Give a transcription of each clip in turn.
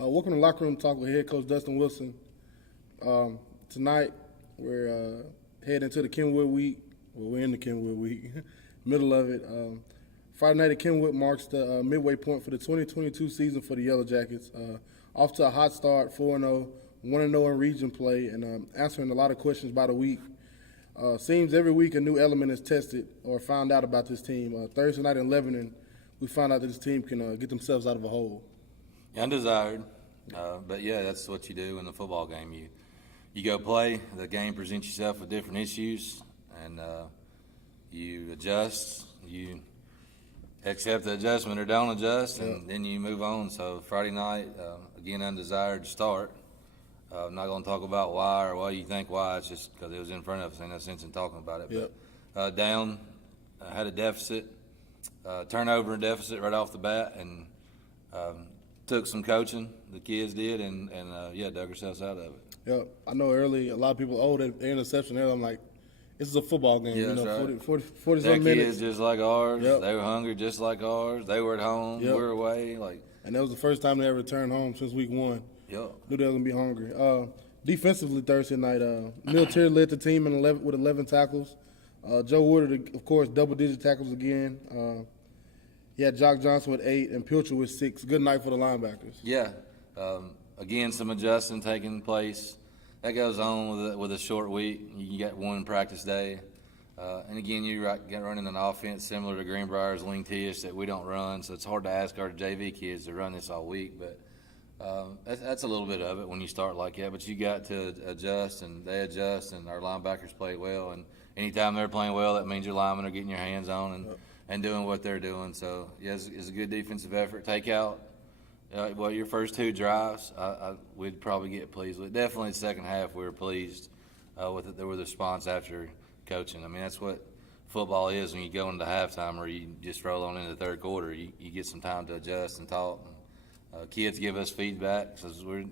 Welcome to Lockeroom Talk with head coach Dustin Wilson. Tonight, we're heading into the Kenwood week. Well, we're in the Kenwood week, middle of it. Friday night at Kenwood marks the midway point for the 2022 season for the Yellow Jackets. Off to a hot start, 4-0, 1-0 in region play, and answering a lot of questions by the week. Seems every week a new element is tested or found out about this team. Thursday night in Lebanon, we found out that this team can get themselves out of a hole. Undesired, but yeah, that's what you do in the football game. You go play. The game presents yourself with different issues, and you adjust. You accept the adjustment or don't adjust, and then you move on. So Friday night, again, undesired start. I'm not going to talk about why or why you think why. It's just because it was in front of us. Ain't no sense in talking about it. Yep. But down, had a deficit, turnover and deficit right off the bat, and took some coaching, the kids did, and dug ourselves out of it. Yeah, I know early a lot of people, their interception there. I'm like, this is a football game. Yeah, you know, right. 40 Their some minutes. kids just like ours. Yep. They were hungry just like ours. They were at home. Yep. We were away. And that was the first time they ever returned home since week one. Yep. Knew they were going to be hungry. Defensively Thursday night, Military led the team with 11 tackles. Joe Woodard, of course, double-digit tackles again. He had Jock Johnson with 8 and Pilcher with 6. Good night for the linebackers. Yeah. Again, some adjusting taking place. That goes on with a short week. You got one practice day. And again, you got running an offense similar to Greenbrier's Ling-Tish that we don't run, so it's hard to ask our JV kids to run this all week. But that's a little bit of it when you start like that. But you got to adjust, and they adjust, and our linebackers play well. And anytime they're playing well, that means your linemen are getting your hands on and doing what they're doing. So, yeah, it's a good defensive effort. Take out, your first 2 drives, we'd probably get pleased with. Definitely the second half we were pleased with the response after coaching. I mean, that's what football is when you go into halftime or you just roll on into the third quarter. You get some time to adjust and talk. Kids give us feedback. So we're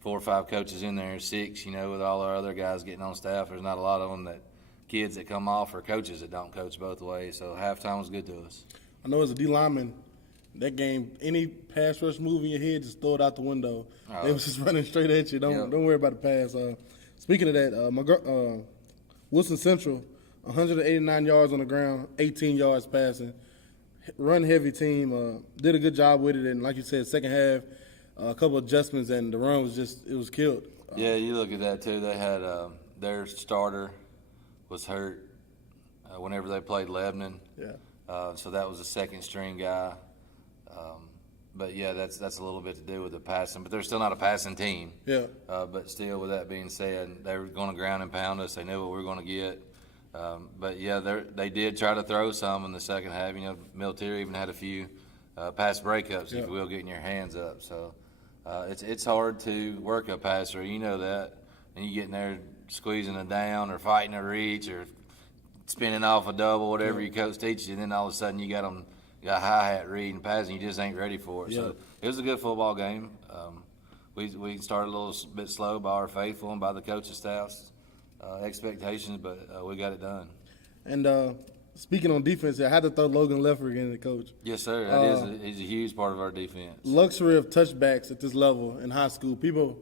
4 or 5 coaches in there, 6, with all our other guys getting on staff. There's not a lot of them that kids that come off or coaches that don't coach both ways. So halftime was good to us. I know as a D lineman, that game, any pass rush move in your head, just throw it out the window. They was just running straight at you. Don't worry about the pass. Speaking of that, Wilson Central, 189 yards on the ground, 18 yards passing. Run-heavy team, did a good job with it. And like you said, second half, a couple adjustments, and the run was killed. Yeah, you look at that too. They had their starter was hurt whenever they played Lebanon. Yeah. So that was a second-string guy. But, yeah, that's a little bit to do with the passing. But they're still not a passing team. Yeah. But still, with that being said, they were going to ground and pound us. They knew what we were going to get. But, yeah, they did try to throw some in the second half. Military even had a few pass breakups, if you will, getting your hands up. So it's hard to work a passer. You know that. And you get in there squeezing it down or fighting a reach or spinning off a double, whatever your coach teaches you, and then all of a sudden you got a hi-hat read and passing, you just ain't ready for it. So it was a good football game. We started a little bit slow by our faithful and by the coaching staff's expectations, but we got it done. And speaking on defense, I had to throw Logan Leffer again, the coach. Yes, sir. He's a huge part of our defense. Luxury of touchbacks at this level in high school. People,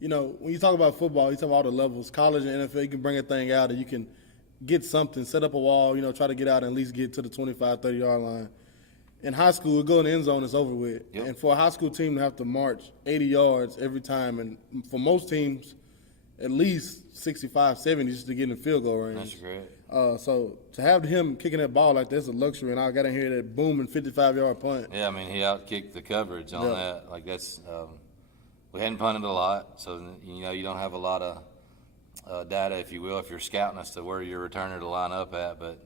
when you talk about football, you talk about all the levels. College and NFL, you can bring a thing out and you can get something, set up a wall, try to get out and at least get to the 25, 30-yard line. In high school, go in the end zone, it's over with. Yep. And for a high school team to have to march 80 yards every time, and for most teams, at least 65, 70 just to get in the field goal range. That's great. So to have him kicking that ball like that's a luxury, and I got to hear that booming 55-yard punt. Yeah, I mean, he outkicked the coverage on that. Like, that's we hadn't punted a lot, so, you don't have a lot of data, if you will, if you're scouting as to where your returner to line up at. But,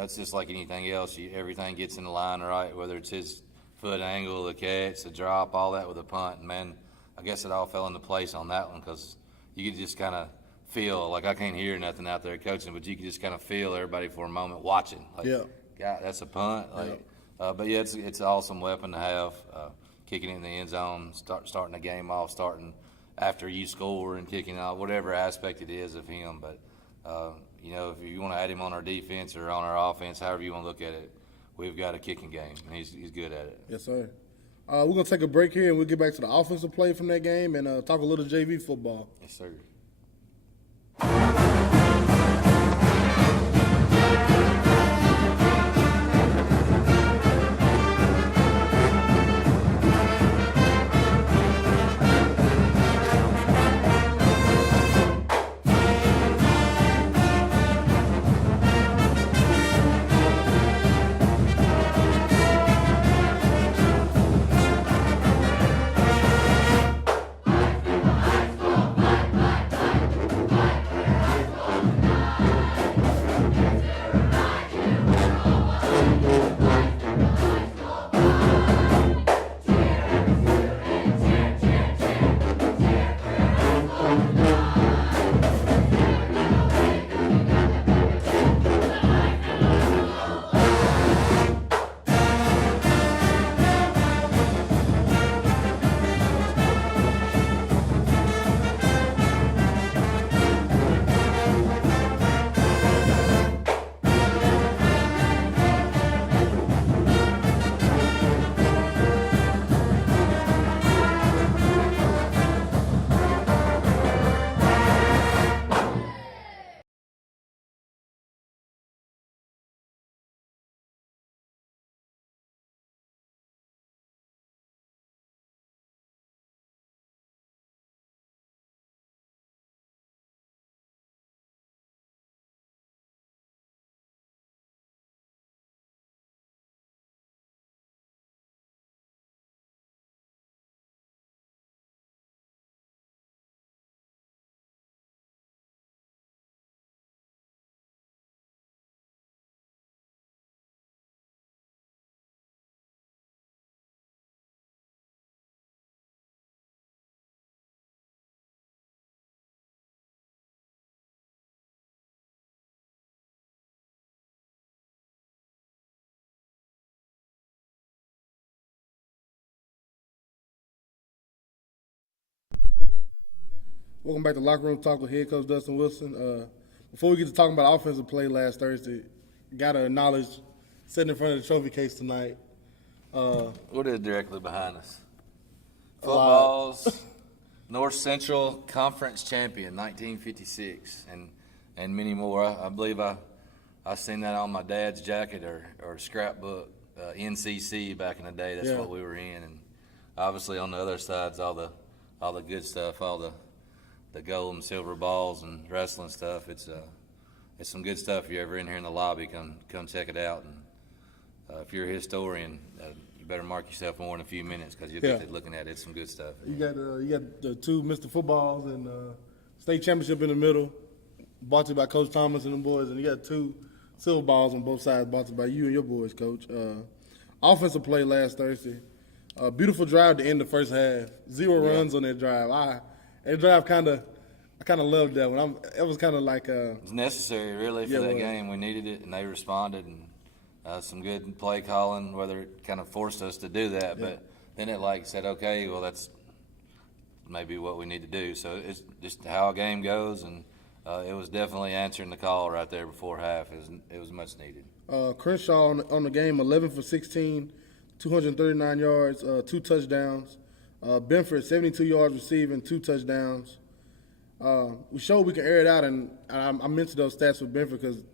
it's just like anything else. Everything gets in the line right, whether it's his foot angle, the catch, the drop, all that with a punt. And, man, I guess it all fell into place on that one because you could just kind of feel, like I can't hear nothing out there coaching, but you could just kind of feel everybody for a moment watching. Like, God, that's a punt. Like, but, yeah, it's an awesome weapon to have, kicking it in the end zone, starting the game off, starting after you score and kicking out, whatever aspect it is of him. But, if you want to add him on our defense or on our offense, however you want to look at it, we've got a kicking game, and he's good at it. Yes, sir. We're going to take a break here, and we'll get back to the offensive play from that game and talk a little JV football. Yes, sir. Welcome back to Locker Room Talk with head coach Dustin Wilson. Before we get to talking about offensive play last Thursday, got to acknowledge sitting in front of the trophy case tonight. What is directly behind us? Football's North Central Conference champion, 1956, and many more. I believe I seen that on my dad's jacket or scrapbook, NCC back in the day. That's what we were in, and obviously on the other side's all the good stuff, all the gold and silver balls and wrestling stuff. It's some good stuff. If you're ever in here in the lobby, come check it out. And if you're a historian, you better mark yourself more in a few minutes because you'll get to looking at it. It's some good stuff. You got the two Mr. Footballs and state championship in the middle, brought to you by Coach Thomas and the boys, and you got two silver balls on both sides, brought to you by you and your boys, Coach. Offensive play last Thursday. Beautiful drive to end the first half. Zero runs on that drive. That drive I kind of loved that one. It was kind of like it was necessary, really, for that game. We needed it, and they responded, and some good play calling, whether it kind of forced us to do that. But then it said, okay, well, that's maybe what we need to do. So it's just how a game goes, and it was definitely answering the call right there before half. It was much needed. Crenshaw on the game, 11 for 16, 239 yards, 2 touchdowns. Benford, 72 yards receiving, 2 touchdowns. We showed we can air it out, and I mentioned those stats for Benford because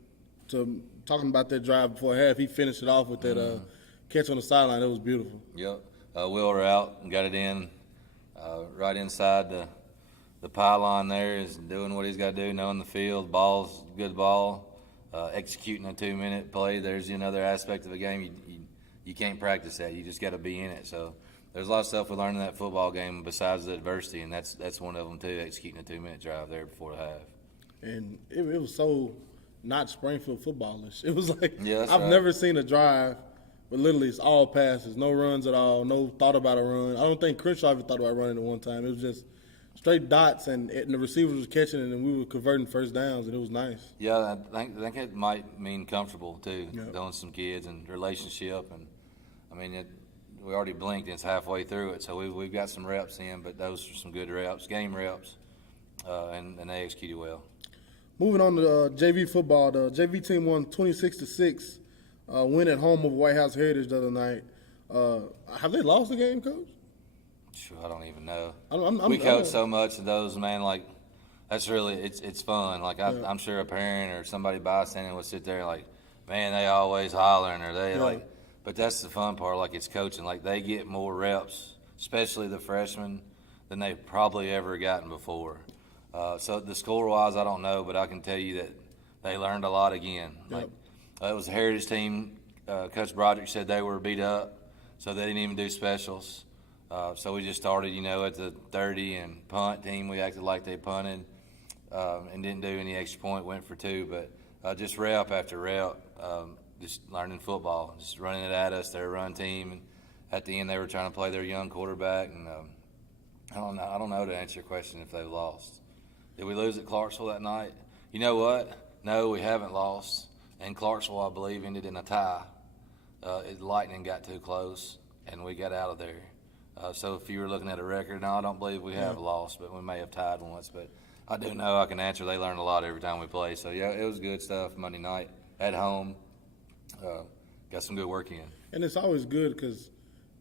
talking about that drive before half, he finished it off with that catch on the sideline. It was beautiful. Yep. Wheeler out and got it in right inside the pylon there, is doing what he's got to do, knowing the field. Ball's good ball, executing a 2-minute play. There's another aspect of a game. You can't practice that. You just got to be in it. So there's a lot of stuff we learned in that football game besides the adversity, and that's one of them too, executing a 2-minute drive there before the half. And it was so not Springfield footballish. It was like I've never seen a drive, but literally it's all passes, no runs at all, no thought about a run. I don't think Crenshaw ever thought about running at one time. It was just straight dots, and the receivers was catching it, and we were converting first downs, and it was nice. Yeah, I think it might mean comfortable too, knowing some kids and relationship, and I mean we already blinked and it's halfway through it, so we've got some reps in, but those are some good reps, game reps, and they executed well. Moving on to JV football, the JV team won 26-6, win at home over White House Heritage the other night. Have they lost a game, Coach? Sure, I don't even know. We coach so much of those, man. Like that's really it's fun. Like I'm sure a parent or somebody bystander would sit there and like, man, they always hollering or they like. But that's the fun part. Like it's coaching. Like they get more reps, especially the freshmen, than they've probably ever gotten before. So the score-wise, I don't know, but I can tell you that they learned a lot again. Like it was a heritage team. Coach Broderick said they were beat up, so they didn't even do specials. So we just started, at the 30 and punt team. We acted like they punted and didn't do any extra point, went for 2. But just rep after rep, just learning football, just running it at us, their run team. And at the end, they were trying to play their young quarterback. And I don't know to answer your question if they've lost. Did we lose at Clarksville that night? You know what? No, we haven't lost. And Clarksville, I believe, ended in a tie. Lightning got too close, and we got out of there. So if you were looking at a record, no, I don't believe we have lost, but we may have tied once. But I do know I can answer. They learn a lot every time we play. So, yeah, it was good stuff Monday night at home. Got some good work in. And it's always good because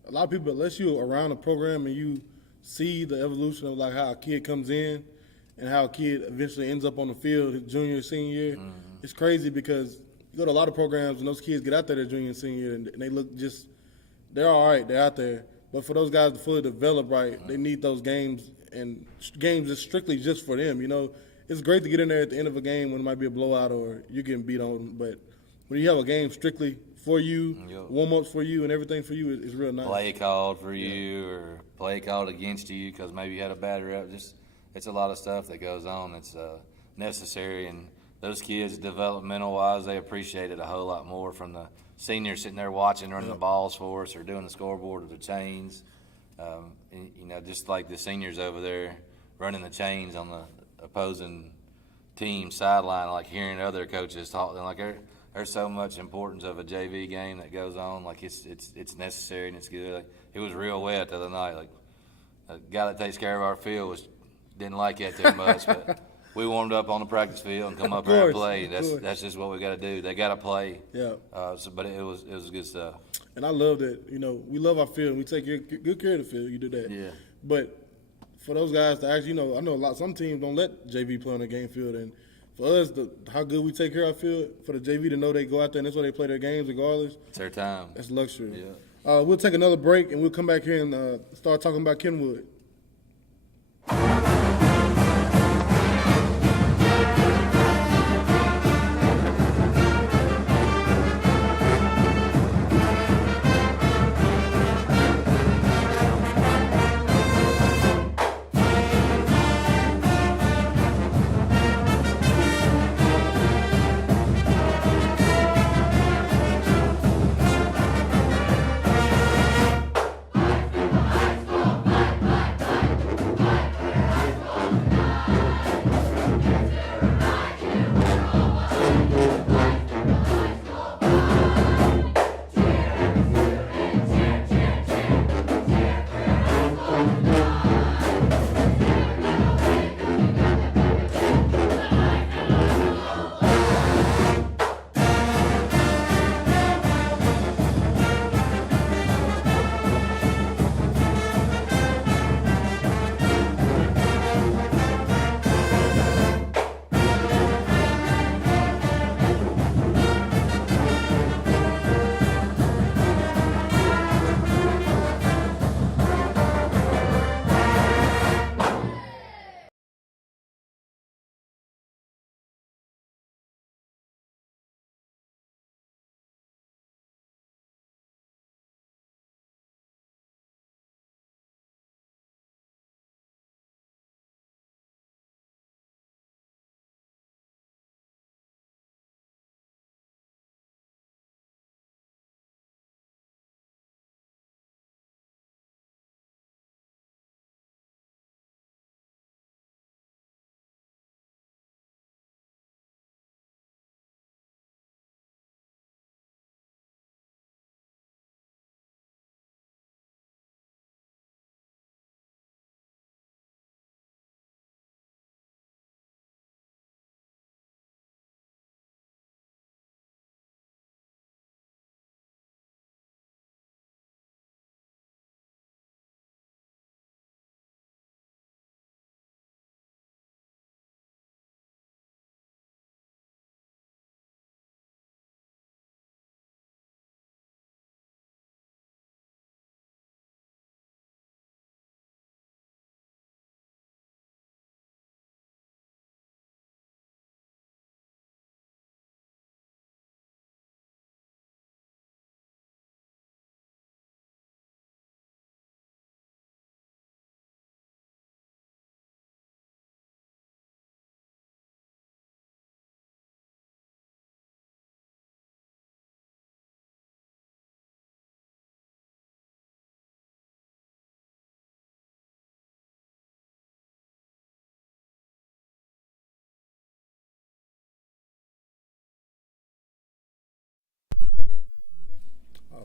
a lot of people, unless you're around the program and you see the evolution of like how a kid comes in and how a kid eventually ends up on the field his junior and senior year, it's crazy because you go to a lot of programs and those kids get out there their junior and senior year and they look just – they're all right. They're out there. But for those guys to fully develop right, they need those games, and games is strictly just for them. It's great to get in there at the end of a game when it might be a blowout or you're getting beat on. But when you have a game strictly for you, warm-ups for you, and everything for you, it's real nice. Play called for you or play called against you because maybe you had a bad rep. It's a lot of stuff that goes on that's necessary. And those kids, developmental-wise, they appreciate it a whole lot more from the seniors sitting there watching, running the balls for us or doing the scoreboard or the chains. Just like the seniors over there running the chains on the opposing team sideline, like hearing other coaches talk. Like there's so much importance of a JV game that goes on. Like it's necessary and it's good. Like, it was real wet the other night. Like a guy that takes care of our field didn't like that too much, but we warmed up on the practice field and come up here and play. That's just what we got to do. They got to play. Yeah. But it was good stuff. And I love that. We love our field. We take good care of the field. You do that. Yeah. But for those guys to actually, I know some teams don't let JV play on the game field, and for us, how good we take care of our field, for the JV to know they go out there and that's where they play their games regardless. It's their time. That's luxury. Yeah. We'll take another break and we'll come back here and start talking about Kenwood.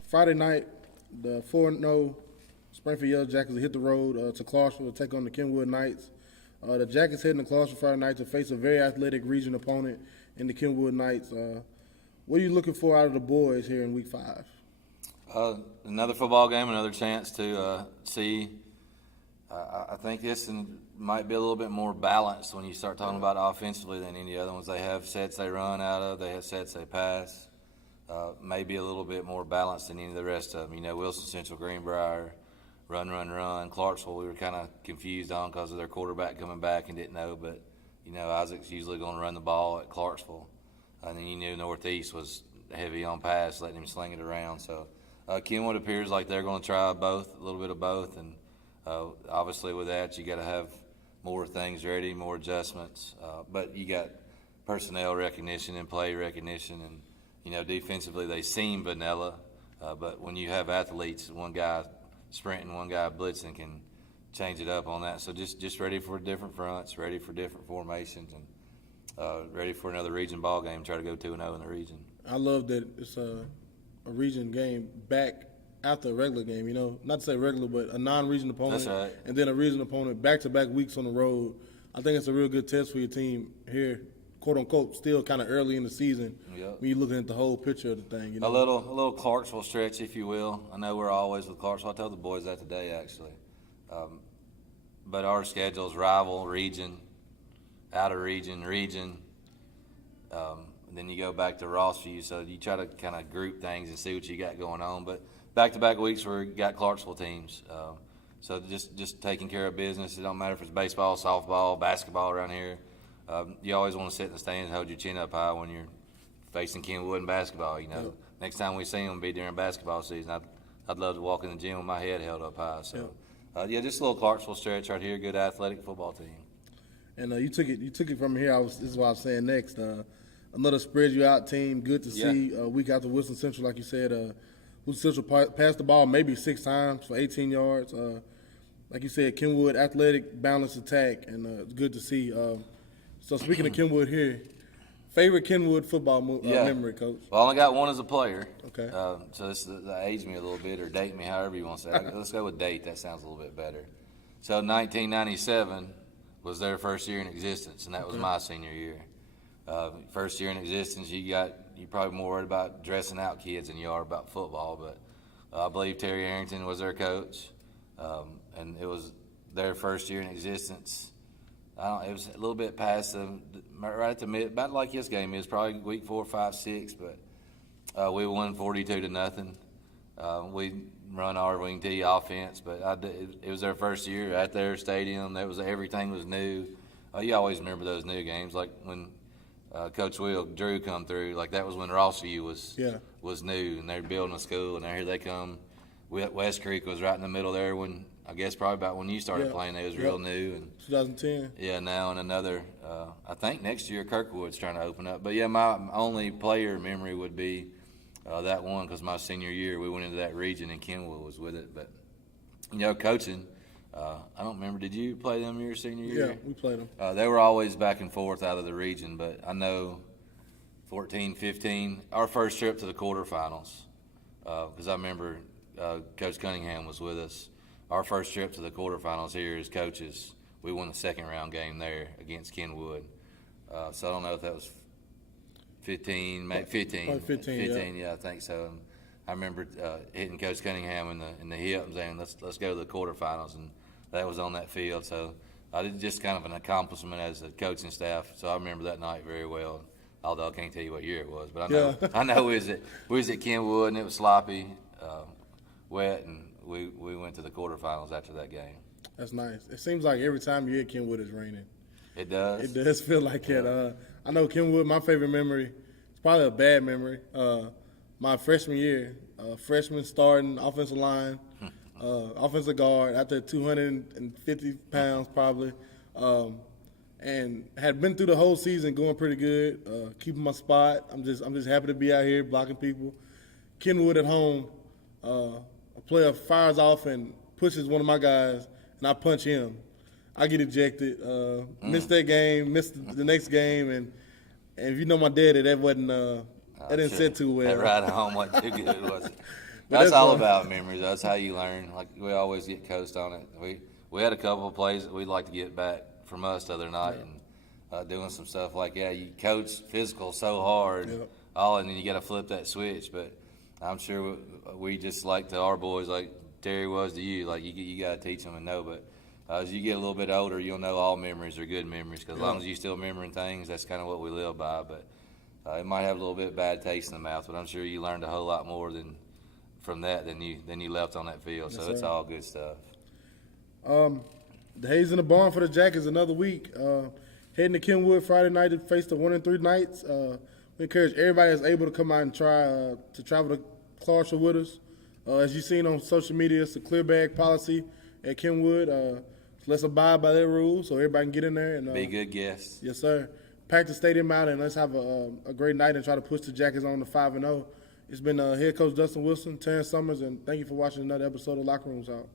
Friday night, the 4-0 Springfield Yellow Jackets hit the road to Clarksville to take on the Kenwood Knights. The Jackets heading to Clarksville Friday night to face a very athletic region opponent in the Kenwood Knights. What are you looking for out of the boys here in Week 5? Another football game, another chance to see. I think this might be a little bit more balanced when you start talking about offensively than any other ones. They have sets they run out of. They have sets they pass. Maybe a little bit more balanced than any of the rest of them. You know, Wilson Central, Greenbrier, run. Clarksville, we were kind of confused on because of their quarterback coming back and didn't know. But, you know, Isaac's usually going to run the ball at Clarksville. And then you knew Northeast was heavy on pass, letting him sling it around. So Kenwood appears like they're going to try both, a little bit of both. And obviously with that, you got to have more things ready, more adjustments. But you got personnel recognition and play recognition. And, you know, defensively they seem vanilla. But when you have athletes, one guy sprinting, one guy blitzing can change it up on that. So just ready for different fronts, ready for different formations, and ready for another region ball game. Try to go 2-0 in the region. I love that it's a region game back after a regular game. You know, not to say regular, but a non-region opponent. That's right. And then a region opponent back-to-back weeks on the road. I think it's a real good test for your team here, quote-unquote, still kind of early in the season. Yep. When you're looking at the whole picture of the thing. You know? A little Clarksville stretch, if you will. I know we're always with Clarksville. I told the boys that today, actually. But our schedule's rival, region, out of region. And then you go back to Rossview, so you try to kind of group things and see what you got going on. But back-to-back weeks where we got Clarksville teams. So just taking care of business. It don't matter if it's baseball, softball, basketball around here. You always want to sit in the stands and hold your chin up high when you're facing Kenwood in basketball. You know, Yep. Next time we see them will be during basketball season. I'd love to walk in the gym with my head held up high. So, just a little Clarksville stretch right here. Good athletic football team. And you took it from here. This is what I was saying next. Another spread you out team. Good to see. Week after Wilson Central, like you said, Wilson Central passed the ball maybe 6 times for 18 yards. Like you said, Kenwood athletic, balanced attack, and it's good to see. So speaking of Kenwood here, favorite Kenwood football memory, Coach? Well, I only got one as a player. Okay. So this aged me a little bit, or date me, however you want to say it. Let's go with date. That sounds a little bit better. So 1997 was their first year in existence, and that was my senior year. First year in existence, you're probably more worried about dressing out kids than you are about football. But I believe Terry Arrington was their coach, and it was their first year in existence. It was a little bit past right at the mid, about like this game is probably week 4, 5, 6. But we won 42-0. We run our wing T offense, but it was their first year at their stadium. Everything was new. You always remember those new games, like when Coach Drew come through. Like that was when Rossview was new, and they're building a school, and here they come. West Creek was right in the middle there when. I guess probably about when you started playing, it was real new. And 2010. Yeah, now and another. I think next year Kirkwood's trying to open up. But yeah, my only player memory would be that one because my senior year we went into that region and Kenwood was with it. But you know, coaching, I don't remember. Did you play them your senior year? Yeah, we played them. They were always back and forth out of the region. But I know 14, 15, our first trip to the quarterfinals because I remember Coach Cunningham was with us. Our first trip to the quarterfinals here as coaches, we won the second round game there against Kenwood. So I don't know if that was 15, maybe 15. Probably 15, yeah, I think so. And I remember hitting Coach Cunningham in the hip and saying, let's go to the quarterfinals, and that was on that field. So I did just kind of an accomplishment as a coaching staff. So I remember that night very well. Although I can't tell you what year it was, but I know we was at Kenwood and it was sloppy, wet, and we went to the quarterfinals after that game. That's nice. It seems like every time you're at Kenwood, it's raining. It does. It does feel like it. I know Kenwood. My favorite memory. It's probably a bad memory. My freshman year, freshman starting offensive line, offensive guard, out there 250 pounds probably, and had been through the whole season going pretty good, keeping my spot. I'm just happy to be out here blocking people. Kenwood at home. A player fires off and pushes one of my guys, and I punch him. I get ejected. Missed that game, missed the next game, and if you know my daddy, that wasn't that didn't sit too well. That ride home wasn't too good, was it? That's all about memories. That's how you learn. Like, we always get coached on it. We had a couple of plays that we'd like to get back from us the other night, and doing some stuff like that. You coach physical so hard, and then you got to flip that switch. But I'm sure we just like to our boys, like Terry was to you. Like, you got to teach them and know. But as you get a little bit older, you'll know all memories are good memories, because as long as you still remembering things, that's kind of what we live by. But it might have a little bit bad taste in the mouth, but I'm sure you learned a whole lot more from that than you left on that field. So it's all good stuff. The Hayes in the barn for the Jackets another week. Heading to Kenwood Friday night to face the 1-3 Knights. We encourage everybody that's able to come out and try to travel to Clarksville with us. As you've seen on social media, it's a clear bag policy at Kenwood. Let's abide by their rules so everybody can get in there and be good guests. Yes, sir. Pack the stadium out and let's have a great night and try to push the Jackets on to 5-0. It's been head coach Dustin Wilson, Terrence Summers, and thank you for watching another episode of Lockeroom's Out.